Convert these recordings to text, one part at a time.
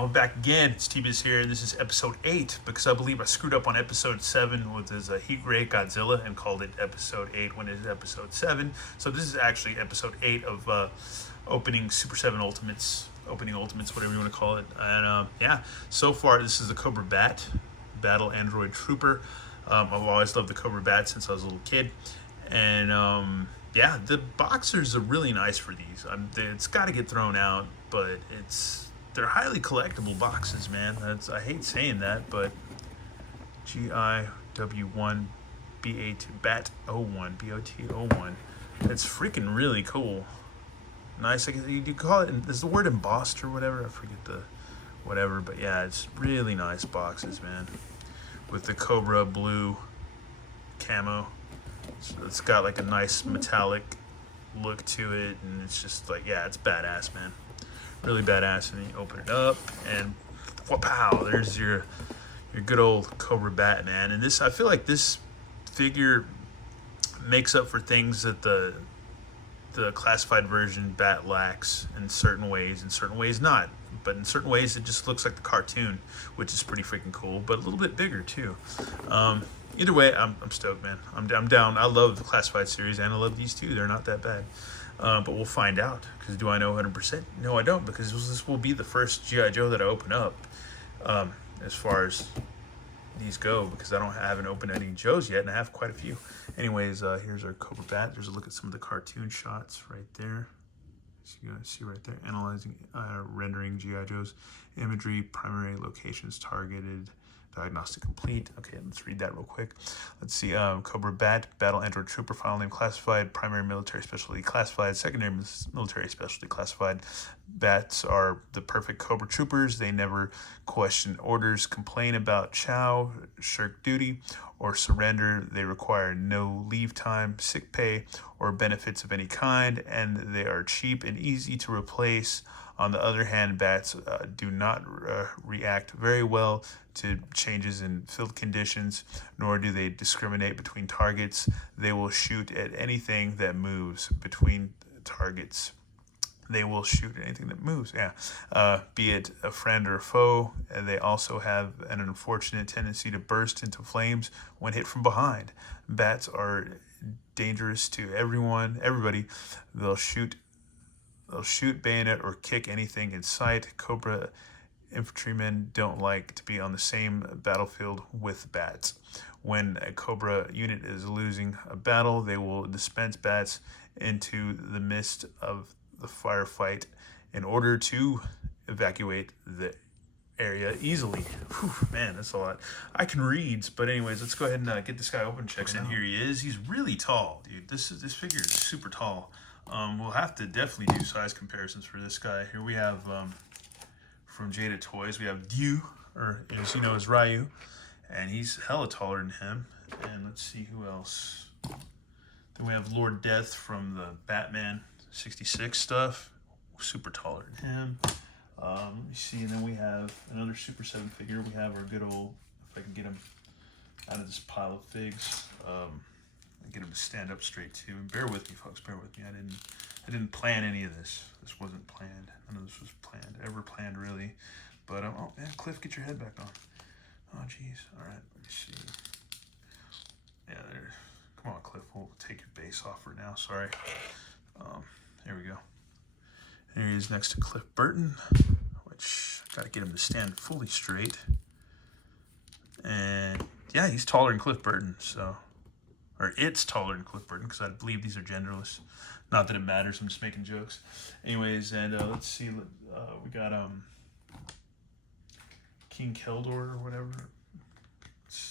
I'm back again. It's T-Biz here, and this is episode 8 because I believe I screwed up on episode 7 with his Heat Ray Godzilla and called it episode 8 when it is episode 7. So this is actually episode 8 of opening Super 7 Ultimates, opening Ultimates, whatever you want to call it. And yeah, so far this is the Cobra B.A.T, Battle Android Trooper. I've always loved the Cobra B.A.T since I was a little kid. And yeah, the boxers are really nice for these. It's got to get thrown out, but they're highly collectible boxes, man. I hate saying that, but GIW1 B.A.T BAT01 BOT01. It's freaking really cool. Nice. Like, you call it, is the word embossed or whatever? I forget the whatever, but yeah, it's really nice boxes, man. With the Cobra blue camo. So it's got like a nice metallic look to it, and it's just like, yeah, it's badass, man. Really badass. And then you open it up, and wow, there's your good old Cobra B.A.T, man. And this, I feel like this figure makes up for things that the classified version B.A.T lacks in certain ways not. But in certain ways, it just looks like the cartoon, which is pretty freaking cool, but a little bit bigger too. Either way, I'm stoked, man. I'm down. I love the classified series, and I love these too. They're not that bad. But we'll find out, because do I know 100%? No, I don't, because this will be the first G.I. Joe that I open up, as far as these go, because I haven't opened any Joes yet, and I have quite a few. Anyways, here's our Cobra B.A.T. There's a look at some of the cartoon shots right there. So you guys see right there, analyzing, rendering G.I. Joe's imagery, primary locations targeted, diagnostic complete. Okay, let's read that real quick. Let's see. Cobra B.A.T, Battle Android Trooper, file name classified, primary military specialty classified, secondary military specialty classified. B.A.Ts are the perfect Cobra troopers. They never question orders, complain about chow, shirk duty, or surrender. They require no leave time, sick pay, or benefits of any kind, and they are cheap and easy to replace. On the other hand, B.A.Ts do not react very well to changes in field conditions, nor do they discriminate between targets. They will shoot at anything that moves between targets. They will shoot at anything that moves, yeah. Be it a friend or a foe. And they also have an unfortunate tendency to burst into flames when hit from behind. B.A.Ts are dangerous to everybody. They'll shoot, bayonet, or kick anything in sight. Cobra infantrymen don't like to be on the same battlefield with B.A.Ts. When a Cobra unit is losing a battle, they will dispense B.A.Ts into the midst of the firefight in order to evacuate the area easily. Whew, man, that's a lot. I can read, but anyways, let's go ahead and get this guy open. Checks in. Here he is. He's really tall, dude. This figure is super tall. We'll have to definitely do size comparisons for this guy. Here we have from Jada Toys, we have Dew, or as you know, as Ryu, and he's hella taller than him. And let's see who else. Then we have Lord Death from the Batman 66 stuff, super taller than him. Let me see, and then we have another Super 7 figure. We have our good old, if I can get him out of this pile of figs, get him to stand up straight too. And bear with me, folks, bear with me. I didn't plan any of this. This wasn't planned. None of this was planned, ever planned really. But oh man, Cliff, get your head back on. Oh geez. All right, let me see. Yeah, there. Come on, Cliff. We'll take your base off for now. Sorry. There we go. There he is next to Cliff Burton, which I got to get him to stand fully straight. And yeah, he's taller than Cliff Burton, so. Or it's taller than Cliff Burton, because I believe these are genderless. Not that it matters, I'm just making jokes. Anyways, and let's see, we got King Keldor or whatever.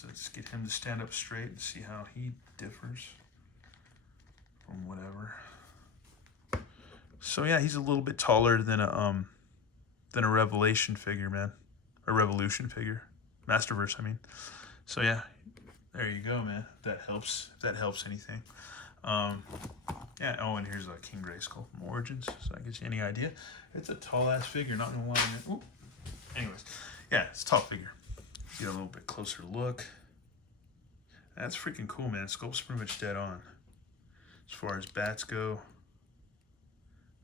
Let's get him to stand up straight and see how he differs from whatever. So yeah, he's a little bit taller than a Revelation figure, man. A Revolution figure. Masterverse, I mean. So yeah. There you go, man. If that helps anything. Yeah, oh, and here's a King Grayskull from Origins, so that gives you any idea. It's a tall-ass figure, not gonna lie, man. Ooh. Anyways, yeah, it's a tall figure. Get a little bit closer look. That's freaking cool, man. Sculpt's pretty much dead on. As far as B.A.Ts go,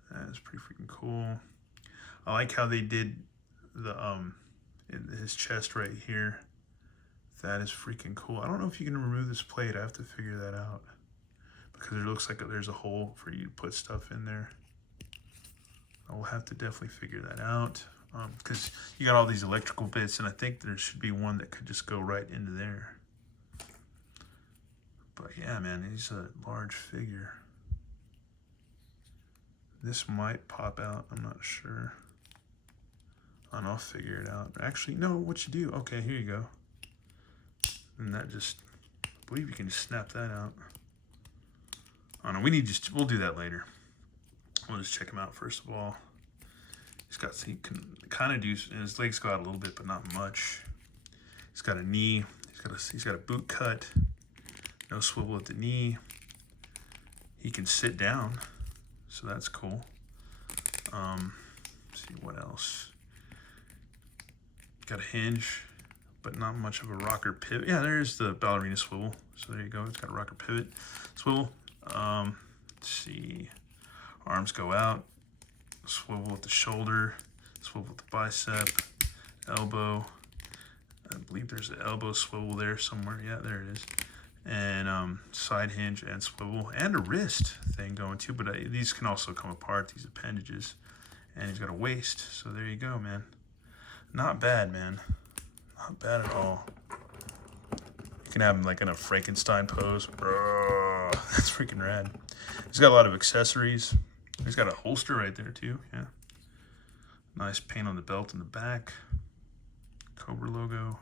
that is pretty freaking cool. I like how they did his chest right here. That is freaking cool. I don't know if you can remove this plate. I have to figure that out because it looks like there's a hole for you to put stuff in there. I will have to definitely figure that out because you got all these electrical bits, and I think there should be one that could just go right into there. But yeah, man, he's a large figure. This might pop out. I'm not sure. And I'll figure it out. Actually, no, what you do? Okay, here you go. And that just, I believe you can just snap that out. Oh no, we'll do that later. We'll just check him out first of all. He can kind of do, and his legs go out a little bit, but not much. He's got a knee. He's got a boot cut. No swivel at the knee. He can sit down, so that's cool. Let's see what else. Got a hinge, but not much of a rocker pivot. Yeah, there's the ballerina swivel. So there you go. It's got a rocker pivot swivel. Let's see. Arms go out. Swivel at the shoulder. Swivel at the bicep. Elbow. I believe there's an elbow swivel there somewhere. Yeah, there it is. And side hinge and swivel. And a wrist thing going too. But these can also come apart, these appendages. And he's got a waist. So there you go, man. Not bad, man. Not bad at all. You can have him like in a Frankenstein pose. Bro, that's freaking rad. He's got a lot of accessories. He's got a holster right there too. Yeah. Nice paint on the belt in the back. Cobra logo.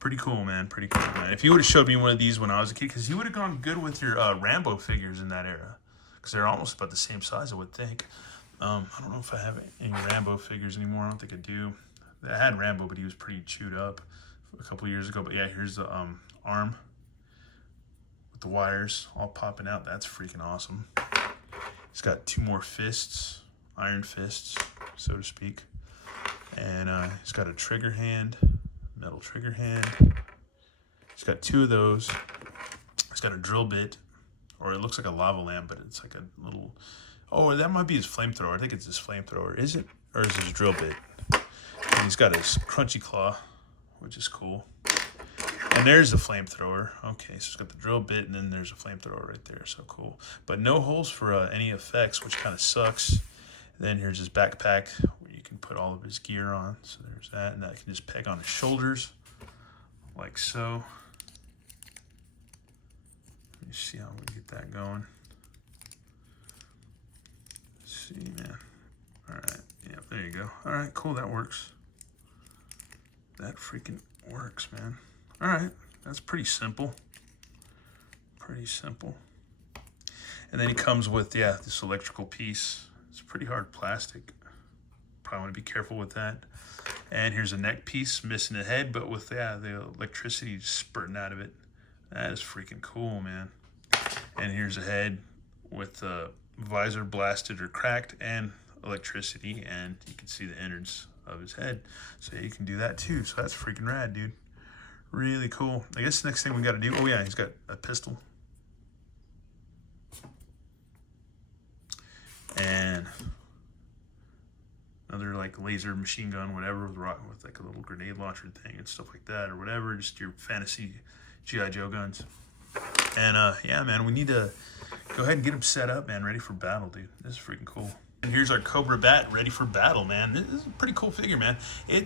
Pretty cool, man. Pretty cool, man. If you would have showed me one of these when I was a kid, because you would have gone good with your Rambo figures in that era, because they're almost about the same size, I would think. I don't know if I have any Rambo figures anymore. I don't think I do. I had Rambo, but he was pretty chewed up a couple of years ago. But yeah, here's the arm with the wires all popping out. That's freaking awesome. He's got two more fists, iron fists, so to speak. And he's got a trigger hand, metal trigger hand. He's got two of those. He's got a drill bit, or it looks like a lava lamp, but it's like a little... Oh, that might be his flamethrower. I think it's his flamethrower. Is it? Or is it his drill bit? And he's got his crunchy claw, which is cool. And there's the flamethrower. Okay, so it's got the drill bit, and then there's a flamethrower right there. So cool. But no holes for any effects, which kind of sucks. And then here's his backpack, where you can put all of his gear on. So there's that, and that can just peg on his shoulders, like so. Let me see how we get that going. See, man. All right. Yeah, there you go. All right, cool. That works. That freaking works, man. All right. That's pretty simple. Pretty simple. And then he comes with, yeah, this electrical piece. It's pretty hard plastic. Probably want to be careful with that. And here's a neck piece, missing the head, but with, yeah, the electricity just spurting out of it. That is freaking cool, man. And here's a head with the visor blasted or cracked and electricity, and you can see the innards of his head, so you can do that too. So that's freaking rad, dude. Really cool. I guess the next thing we got to do, oh yeah, he's got a pistol and another like laser machine gun, whatever, with like a little grenade launcher thing and stuff like that, or whatever, just your fantasy G.I. Joe guns. And yeah, man, we need to go ahead and get him set up, man, ready for battle, dude. This is freaking cool. And here's our Cobra B.A.T ready for battle, man. This is a pretty cool figure, man.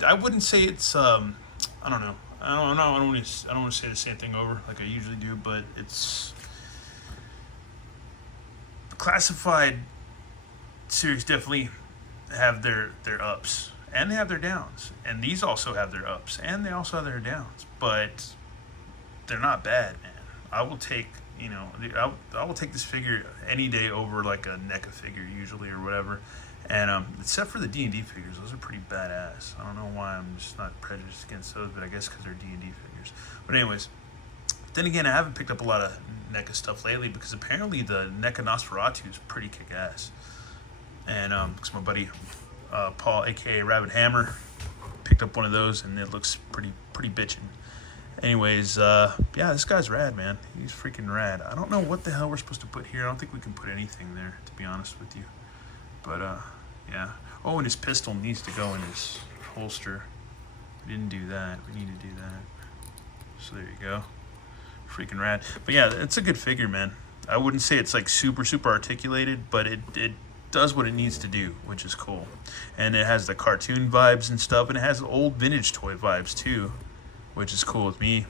I wouldn't say it's I don't know. I don't want to say the same thing over like I usually do, but it's classified series definitely have their ups and they have their downs, and these also have their ups and they also have their downs, but they're not bad, man. I will take, you know, I will take this figure any day over like a NECA figure usually or whatever. And except for the D&D figures, those are pretty badass. I don't know why I'm just not prejudiced against those, but I guess because they're D&D figures. But anyways, then again, I haven't picked up a lot of NECA stuff lately because apparently the NECA Nosferatu is pretty kick-ass. And because my buddy Paul, aka Rabbit Hammer, picked up one of those, and it looks pretty bitchin'. Anyways, yeah, this guy's rad, man. He's freaking rad. I don't know what the hell we're supposed to put here. I don't think we can put anything there, to be honest with you. But, yeah. Oh, and his pistol needs to go in his holster. We didn't do that. We need to do that. So there you go. Freaking rad. But yeah, it's a good figure, man. I wouldn't say it's like super articulated, but it does what it needs to do, which is cool. And it has the cartoon vibes and stuff, and it has old vintage toy vibes too, which is cool with me.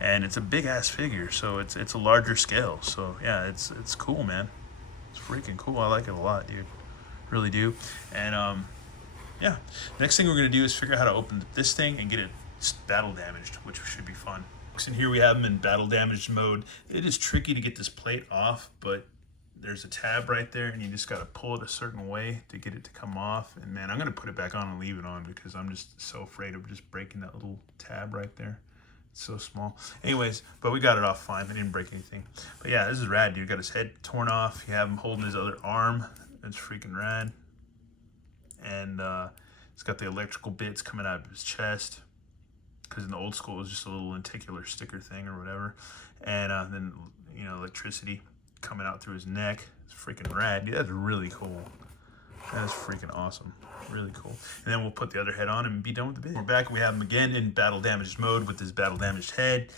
And it's a big ass figure, so it's a larger scale. So yeah, it's cool, man. It's freaking cool. I like it a lot, dude. Really do. And yeah, next thing we're gonna do is figure out how to open this thing and get it battle damaged, which should be fun. And here we have them in battle damaged mode. It is tricky to get this plate off, but there's a tab right there, and you just got to pull it a certain way to get it to come off. And man, I'm going to put it back on and leave it on because I'm just so afraid of just breaking that little tab right there. It's so small. Anyways, but we got it off fine. I didn't break anything. But yeah, this is rad, dude. Got his head torn off. You have him holding his other arm. It's freaking rad. And it's got the electrical bits coming out of his chest, because in the old school it was just a little lenticular sticker thing or whatever. And then, you know, electricity coming out through his neck. It's freaking rad, dude. That's really cool. That is freaking awesome. Really cool. And then we'll put the other head on and be done with the video. We're back. We have him again in battle damaged mode with his battle damaged head.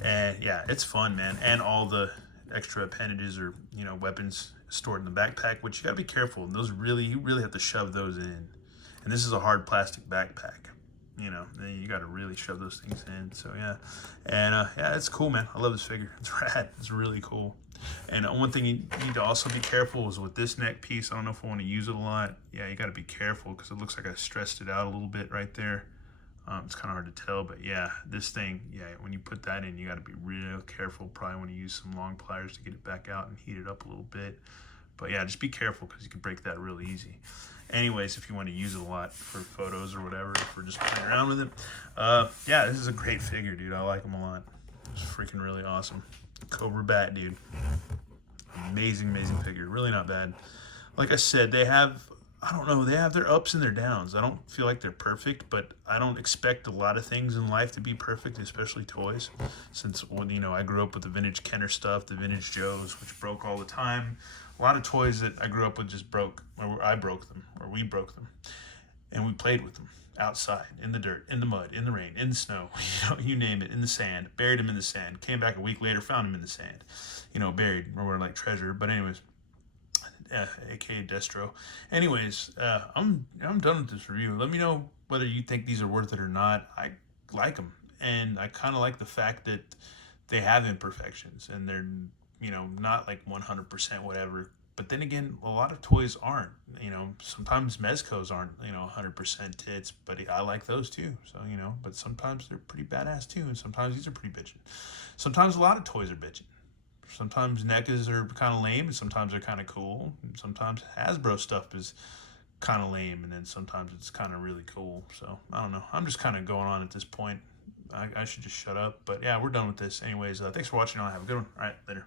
And yeah, it's fun, man. And all the extra appendages or, you know, weapons stored in the backpack, which you gotta be careful. Those really, you really have to shove those in. And this is a hard plastic backpack. You know, you got to really shove those things in. So yeah, and yeah, it's cool, man. I love this figure. It's rad. It's really cool. And one thing you need to also be careful is with this neck piece. I don't know if I want to use it a lot. Yeah, you got to be careful because it looks like I stressed it out a little bit right there. It's kind of hard to tell, but yeah, this thing, yeah, when you put that in, you got to be real careful. Probably want to use some long pliers to get it back out and heat it up a little bit. But yeah, just be careful because you can break that real easy. Anyways, if you want to use it a lot for photos or whatever, if we're just playing around with it. Yeah, this is a great figure, dude. I like him a lot. It's freaking really awesome. Cobra B.A.T, dude. Amazing figure. Really not bad. Like I said, they have, I don't know, they have their ups and their downs. I don't feel like they're perfect, but I don't expect a lot of things in life to be perfect, especially toys. Since, well, you know, I grew up with the vintage Kenner stuff, the vintage Joes, which broke all the time. A lot of toys that I grew up with just broke, or I broke them, or we broke them. And we played with them outside, in the dirt, in the mud, in the rain, in the snow, you know, you name it, in the sand, buried them in the sand, came back a week later, found them in the sand, you know, buried, or like treasure. But anyways, aka Destro. Anyways, I'm done with this review. Let me know whether you think these are worth it or not. I like them, and I kind of like the fact that they have imperfections, and they're, you know, not like 100% whatever. But then again, a lot of toys aren't. You know, sometimes Mezcos aren't, you know, 100% tits, but I like those too. So, you know, but sometimes they're pretty badass too, and sometimes these are pretty bitchin'. Sometimes a lot of toys are bitchin'. Sometimes NECAs are kind of lame, and sometimes they're kind of cool. And sometimes Hasbro stuff is kind of lame, and then sometimes it's kind of really cool. So, I don't know. I'm just kind of going on at this point. I should just shut up. But yeah, we're done with this. Anyways, thanks for watching. I'll have a good one. All right, later.